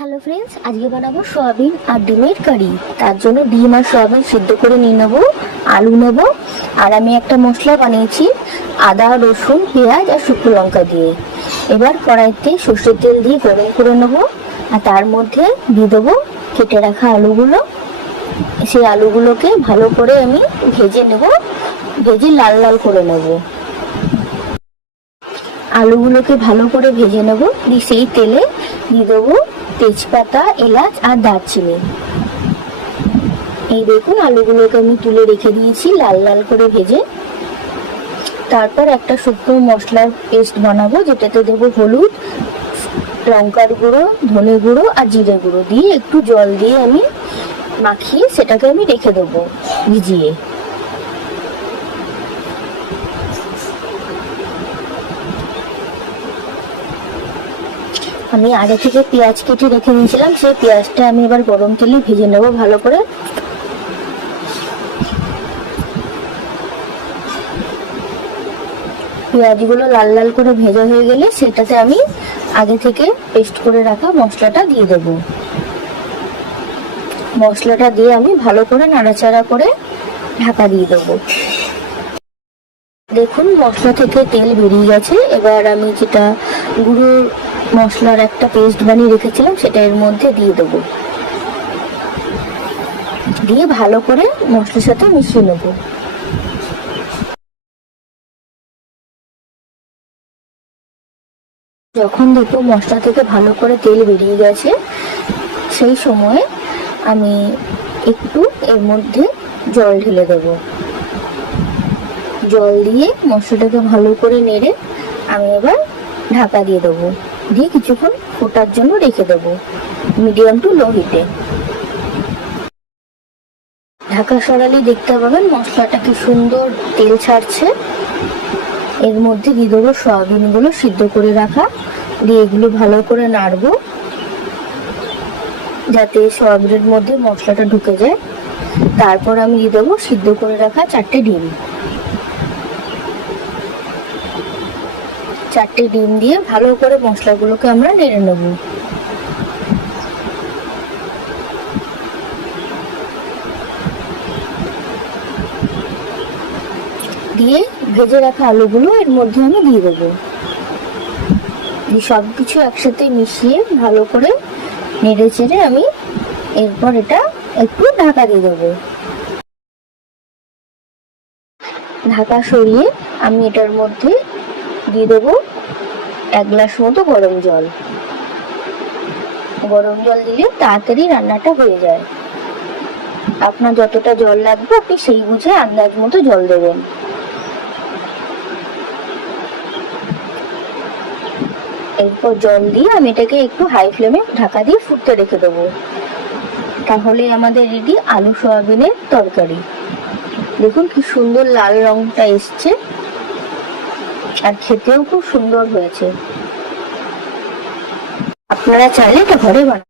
Hello friends, আজকে বানাবো soybean আর ডিমের কারি। তার জন্য ডিম আর সয়াবিন সিদ্ধ করে নিয়ে নেবো, আলু নেবো, আর আমি একটা মশলা বানিয়েছি আদা, রসুন, পেঁয়াজ আর শুকনো লঙ্কা দিয়ে। এবার কড়াইতে সর্ষের তেল দিয়ে গরম করে নেবো, আর তার মধ্যে দিয়ে দেবো কেটে রাখা আলুগুলো। সেই আলুগুলোকে ভালো করে আমি ভেজে নেব, ভেজে লাল লাল করে নেবো। আলুগুলোকে ভালো করে ভেজে নেব, দিয়ে সেই তেলে দিয়ে দেবো তেজপাতা, এলাচ আর দারচিনি। এই দেখুন, আলুগুলোকে আমি তুলে রেখে দিয়েছি লাল লাল করে ভেজে। তারপর একটা শুকনো মশলার পেস্ট বানাবো, যেটাতে দেবো হলুদ, লঙ্কার গুঁড়ো, ধনে গুঁড়ো আর জিরে গুঁড়ো দিয়ে একটু জল দিয়ে আমি মাখিয়ে সেটাকে আমি রেখে দেবো ভিজিয়ে। আমি আগে থেকে পেঁয়াজ কেটে রেখে দিয়েছিলাম, সেই পেঁয়াজটা আমি এবার গরম তেলে ভেজে নেব ভালো করে। পেঁয়াজগুলো লাল লাল করে ভেজা হয়ে গেলে সেটাতে আমি আগে থেকে পেস্ট করে রাখা মশলাটা দিয়ে দেব। মশলাটা দিয়ে আমি ভালো করে নাড়াচাড়া করে ঢাকা দিয়ে দেবো। দেখুন, মশলা থেকে তেল বেরিয়ে গেছে। এবার আমি যেটা গুঁড়ো মশলার একটা পেস্ট বানিয়ে রেখেছিলাম সেটা এর মধ্যে দিয়ে দেবো, দিয়ে ভালো করে মশলার সাথে মিশিয়ে নেব। যখন দেখবো মশলা থেকে ভালো করে তেল বেরিয়ে গেছে, সেই সময় আমি একটু এর মধ্যে জল ঢেলে দেব। জল দিয়ে মশলাটাকে ভালো করে নেড়ে আমি এবার ঢাকা দিয়ে দেবো, দিয়ে কিছুক্ষণ ফোটার জন্য রেখে দেবো মিডিয়াম টু লো হিটে। ঢাকা সরালে দেখতে পাবেন মশলাটা কি সুন্দর তেল ছাড়ছে। এর মধ্যে দিয়ে দেবো সয়াবিনগুলো সিদ্ধ করে রাখা, দিয়ে এগুলো ভালো করে নাড়বো যাতে সয়াবিনের মধ্যে মশলাটা ঢুকে যায়। তারপর আমি দিয়ে দেবো সিদ্ধ করে রাখা 4টে ডিম। 4টে ডিম দিয়ে ভালো করে মশলাগুলোকে আমরা নেড়ে নেব। দিয়ে ভেজে রাখা আলুগুলো এর মধ্যে আমি দিয়ে দেবো, দিয়ে সবকিছু একসাথে মিশিয়ে ভালো করে নেড়ে চেড়ে আমি এরপর এটা একটু ঢাকা দিয়ে দেবো। ঢাকা সরিয়ে আমি এটার মধ্যে দিয়ে দেবো 1 গ্লাস মতো গরম জল। গরম জল দিলে তাড়াতাড়ি রান্নাটা হয়ে যায়। আপনার যতটা জল লাগবে আপনি সেই বুঝে আন্দাজ মতো জল দেবেন। এরপর জল দিয়ে আমি এটাকে একটু হাই ফ্লেমে ঢাকা দিয়ে ফুটতে রেখে দেবো। তাহলে আমাদের রেডি আলু সয়াবিনের তরকারি। দেখুন কি সুন্দর লাল রংটা এসছে, আর খেতেও খুব সুন্দর হয়েছে। আপনারা চাইলে এটা ঘরে বানান।